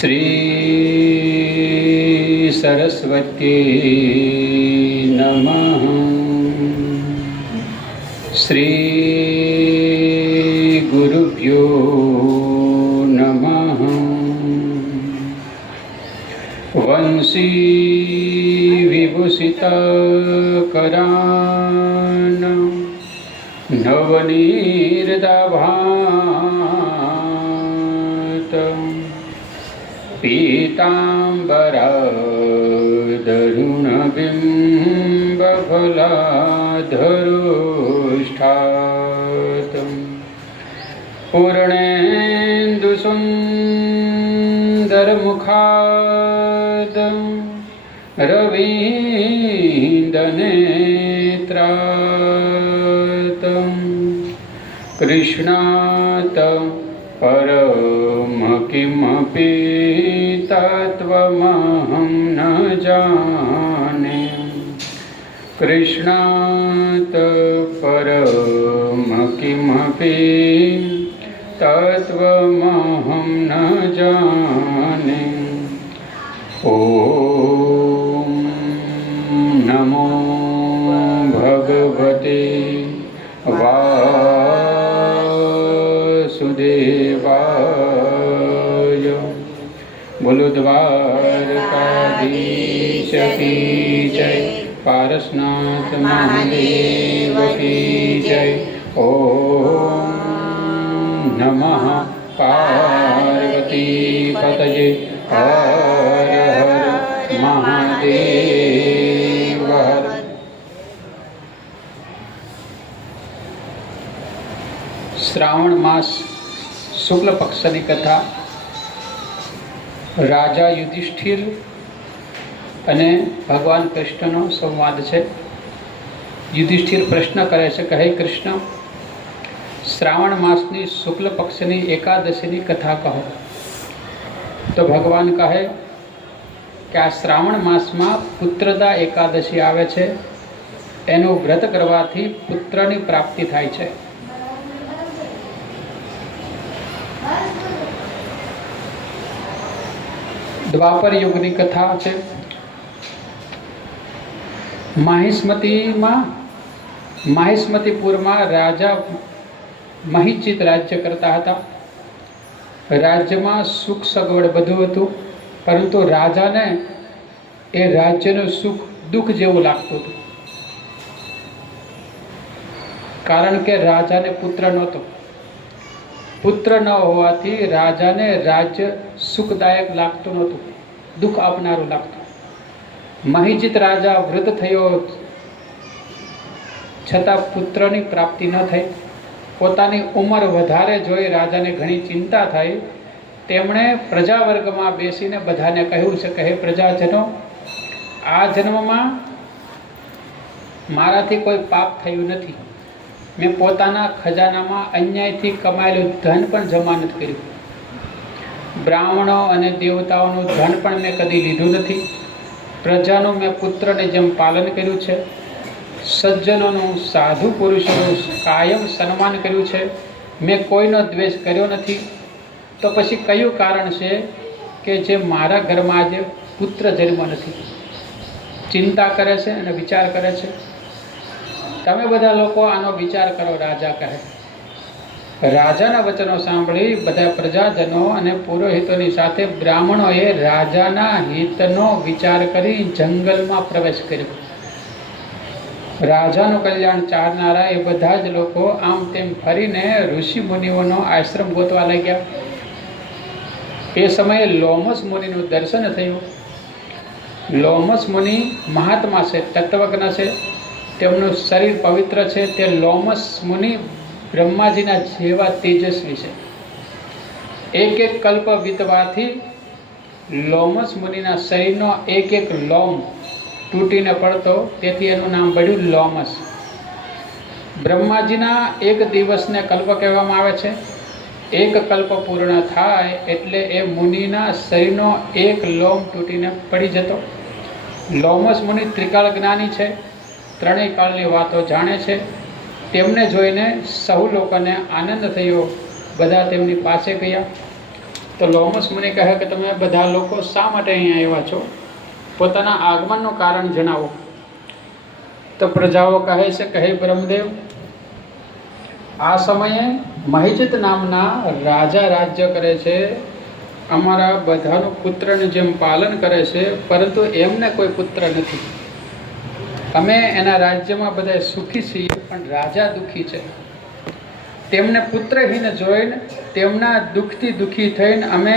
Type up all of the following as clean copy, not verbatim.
श्री सरस्वती नमः। श्री गुरुभ्यो नमः। वंशी विभूषिता करान नवनीरदाभात पीताम्बरादरुणबिम्बफलाधरोष्ठात् पूर्णेन्दुसुन्दरमुखाद् रवीन्द्रनेत्रात् कृष्णात् परम किमपि तत्त्वमहं न जाने। कृष्णात् परम किमपि तत्त्वमहं न जाने। ॐ नमो भगवते वासुदेवाय। बोलो द्वारकाधीश की जय, पारसनाथ महादेव की जय। ओम नमः पार्वती पतये हर हर महादेव हर। श्रावण मास शुक्ल पक्षनी कथा राजा युधिष्ठिर અને ભગવાન કૃષ્ણનો સંવાદ છે। યુધિષ્ઠિર પ્રશ્ન કરે છે કે હે કૃષ્ણ, શ્રાવણ માસની શુક્લ પક્ષની એકાદશીની કથા કહો। તો ભગવાન કહે કે આ શ્રાવણ માસમાં પુત્રદા એકાદશી આવે છે, એનું વ્રત કરવાથી પુત્રની પ્રાપ્તિ થાય છે। દ્વાપર યુગની કથા છે। માહિષ્મતીપુરમાં રાજા મહિચિત રાજ્ય કરતા હતા। રાજ્યમાં સુખ સગવડ બધું હતું, પરંતુ રાજાને એ રાજ્યનું સુખ દુઃખ જેવું લાગતું હતું, કારણ કે રાજાને પુત્ર નહોતો। પુત્ર ન હોવાથી રાજાને રાજ્ય સુખદાયક લાગતું નહોતું, દુઃખ આપનારું લાગતું। મહિજિત રાજા વૃદ્ધ થયો છતાં પુત્રની પ્રાપ્તિ ન થઈ। પોતાની ઉંમર વધારે જોઈ રાજાને ઘણી ચિંતા થઈ। તેમણે પ્રજાવર્ગમાં બેસીને બધાને કહ્યું છે કે હે પ્રજાજનો, આ જન્મમાં મારાથી કોઈ પાપ થયું નથી। મેં પોતાના ખજાનામાં અન્યાયથી કમાયેલું ધન પણ જમા નથી કર્યું। બ્રાહ્મણો અને દેવતાઓનું ધન પણ મેં કદી લીધું નથી। પ્રજાનું મેં પુત્રને જેમ પાલન કર્યું છે। સજ્જનોનું, સાધુ પુરુષોનું કાયમ સન્માન કર્યું છે। મેં કોઈનો દ્વેષ કર્યો નથી। તો પછી કયું કારણ છે કે જે મારા ઘરમાં આજે પુત્ર જન્મ નથી? ચિંતા કરે છે અને વિચાર કરે છે। તમે બધા લોકો આનો વિચાર કરો, રાજા કહે। રાજાના વચનો સાંભળી બધા પ્રજાજનો અને પુરોહિતોની સાથે બ્રાહ્મણોએ રાજાના હિતનો વિચાર કરી જંગલમાં પ્રવેશ કર્યો। રાજાનું કલ્યાણ ચાહનારા એ બધા જ લોકો આમ તેમ ફરીને ઋષિ મુનિઓનો આશ્રમ ગોતવા લાગ્યા। એ સમયે લોમસ મુનિનું દર્શન થયું। લોમસ મુનિ મહાત્મા છે, તત્વજ્ઞ છે, તેમનું શરીર પવિત્ર છે। તે લોમસ મુનિ બ્રહ્માજીના જેવા તેજસ્વી છે। એક એક કલ્પ વીતવાથી લોમસ મુનિના શરીરનો એક એક લોમ તૂટીને પડતો, તેથી એનું નામ પડ્યું લોમસ। બ્રહ્માજીના એક દિવસને કલ્પ કહેવામાં આવે છે। એક કલ્પ પૂર્ણ થાય એટલે એ મુનિના શરીરનો એક લોમ તૂટીને પડી જતો। લોમસ મુનિ ત્રિકાળ જ્ઞાની છે, ત્રણેય કાળની વાતો જાણે છે। તેમને જોઈને સૌ લોકોને આનંદ થયો। બધા તેમની પાસે ગયા। તો લોમસ મુનિ કહે કે તમે બધા લોકો શા માટે અહીંયા આવ્યા છો, પોતાના આગમનનું કારણ જણાવો. તો પ્રજાઓ કહે છે કે હે બ્રહ્મદેવ, આ સમયે મહિજિત નામના રાજા રાજ્ય કરે છે, અમારા બધાનું પુત્રનું જેમ પાલન કરે છે, પરંતુ એમને કોઈ પુત્ર નથી. અમે એના રાજ્યમાં બધા સુખી છીએ, પણ રાજા દુઃખી છે. તેમને પુત્રહીન જોઈને તેમના દુઃખથી દુઃખી થઈને અમે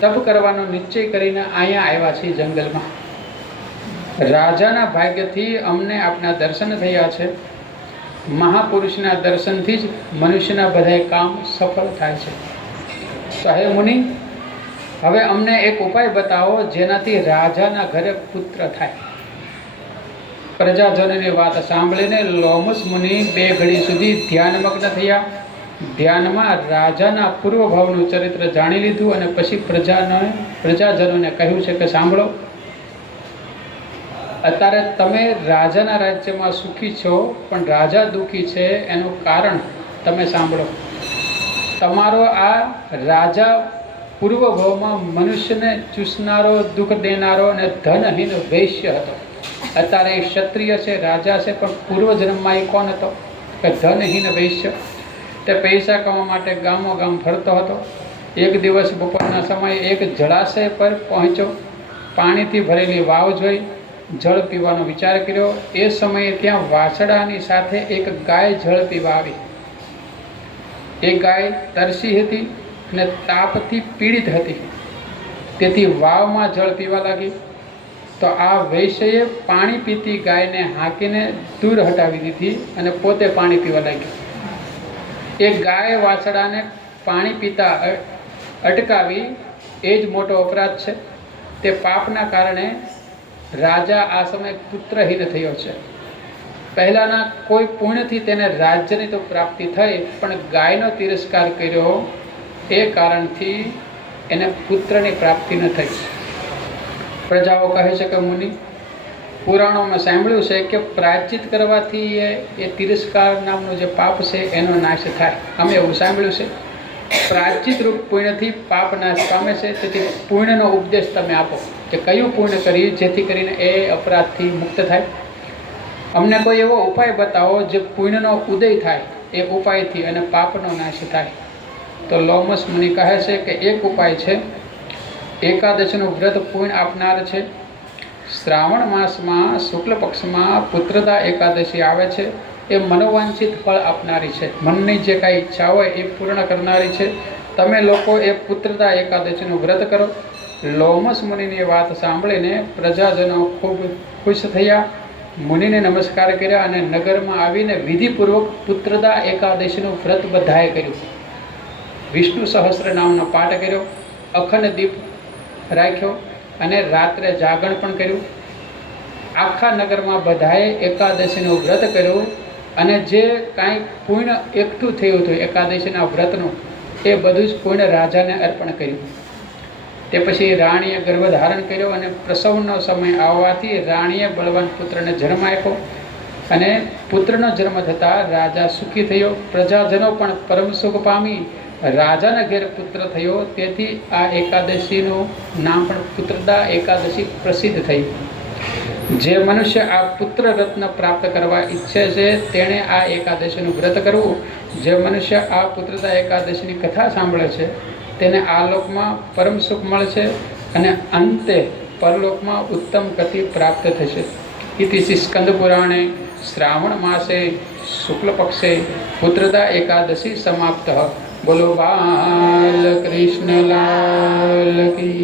તપ કરવાનો નિશ્ચય કરીને અહીંયા આવ્યા છીએ જંગલમાં. રાજાના ભાગ્યથી અમને આપના દર્શન થયા છે. મહાપુરુષના દર્શનથી જ મનુષ્યના બધા કામ સફળ થાય છે. તો હે મુનિ, હવે અમને એક ઉપાય બતાવો જેનાથી રાજાના ઘરે પુત્ર થાય. પ્રજાજનોની વાત સાંભળીને લોમસ મુનિ 2 ઘડી સુધી ધ્યાનમગ્ન થયા. ધ્યાનમાં રાજાના પૂર્વભાવનું ચરિત્ર જાણી લીધું અને પછી પ્રજાજનોને કહ્યું છે કે સાંભળો, અત્યારે તમે રાજાના રાજ્યમાં સુખી છો, પણ રાજા દુઃખી છે. એનું કારણ તમે સાંભળો. તમારો આ રાજા પૂર્વભાવમાં મનુષ્યને ચૂસનારો, દુઃખ દેનારો અને ધનહીન વૈશ્ય હતો. અત્યારે એ ક્ષત્રિય છે, રાજા છે, પણ પૂર્વજન્મમાં એ કોણ હતો? કે ધનહીન વૈશ્ય. તે પૈસા કમાવા માટે ગામો ગામ ફરતો હતો. એક દિવસ બપોરના સમયે એક જળાશય પર પહોંચ્યો. પાણીથી ભરેલી વાવ જોઈ જળ પીવાનો વિચાર કર્યો. એ સમયે ત્યાં વાછડાની સાથે એક ગાય જળ પીવા આવી. એ ગાય તરસી હતી અને તાપથી પીડિત હતી, તેથી વાવમાં જળ પીવા લાગી. તો આ વૈશ્યએ પાણી પીતી ગાયને હાંકીને દૂર હટાવી દીધી અને પોતે પાણી પીવા લાગી. એ ગાય વાછડાને પાણી પીતા અટકાવી એ જ મોટો અપરાધ છે. તે પાપના કારણે રાજા આ સમયે પુત્રહીન થયો છે. પહેલાંના કોઈ પુણ્યથી તેને રાજ્યની તો પ્રાપ્તિ થઈ, પણ ગાયનો તિરસ્કાર કર્યો એ કારણથી એને પુત્રની પ્રાપ્તિ ન થઈ. પ્રજાઓ કહે છે કે મુનિ, પુરાણોમાં સાંભળ્યું છે કે પ્રાયશ્ચિત કરવાથી એ તિરસ્કાર નામનું જે પાપ છે એનો નાશ થાય. અમે એવું સાંભળ્યું છે. પ્રાયશ્ચિત રૂપ પુણ્યથી પાપ નાશ પામે છે. તેથી પુણ્યનો ઉપદેશ તમે આપો કે કયું પુણ્ય કરીએ જેથી કરીને એ અપરાધથી મુક્ત થાય. અમને કોઈ એવો ઉપાય બતાવો જે પુણ્યનો ઉદય થાય, એ ઉપાયથી અને પાપનો નાશ થાય. તો લોમસ મુનિ કહે છે કે એક ઉપાય છે. એકાદશીનું વ્રત પુણ્ય આપનાર છે. શ્રાવણ માસમાં શુક્લ પક્ષમાં પુત્રદા એકાદશી આવે છે. એ મનોવાંછિત ફળ આપનારી છે. મનની જે કાંઈ ઈચ્છા હોય એ પૂર્ણ કરનારી છે. તમે લોકો એ પુત્રદા એકાદશીનું વ્રત કરો. લોમસ મુનિની વાત સાંભળીને પ્રજાજનો ખૂબ ખુશ થયા. મુનિને નમસ્કાર કર્યા અને નગરમાં આવીને વિધિપૂર્વક પુત્રદા એકાદશીનું વ્રત બધાએ કર્યું. વિષ્ણુ સહસ્ત્ર નામનો પાઠ કર્યો, અખંડ દીપ રાખ્યો અને રાત્રે જાગરણ પણ કર્યું. આખા નગરમાં બધાએ એકાદશીનું વ્રત કર્યું અને જે કાંઈ પુણ્ય એકઠું થયું હતું એકાદશીના વ્રતનું, એ બધું જ પુણ્ય રાજાને અર્પણ કર્યું. તે પછી રાણીએ ગર્ભધારણ કર્યો અને પ્રસવનો સમય આવવાથી રાણીએ બળવાન પુત્રને જન્મ આપ્યો અને પુત્રનો જન્મ થતાં રાજા સુખી થયો. પ્રજાજનો પણ પરમ સુખ પામી રાજાના ઘેર પુત્ર થયો. તેથી આ એકાદશીનું નામ પણ પુત્રદા એકાદશી પ્રસિદ્ધ થઈ. જે મનુષ્ય આ પુત્ર રત્ન પ્રાપ્ત કરવા ઈચ્છે છે તેણે આ એકાદશીનું વ્રત કરવું. જે મનુષ્ય આ પુત્રદા એકાદશીની કથા સાંભળે છે તેને આ લોકમાં પરમ સુખ મળશે અને અંતે પરલોકમાં ઉત્તમ ગતિ પ્રાપ્ત થશે. ઇતિ સ્કંદ પુરાણે શ્રાવણ માસે શુક્લ પક્ષે પુત્રદા એકાદશી સમાપ્ત. બોલો બાલ કૃષ્ણ લાલ કી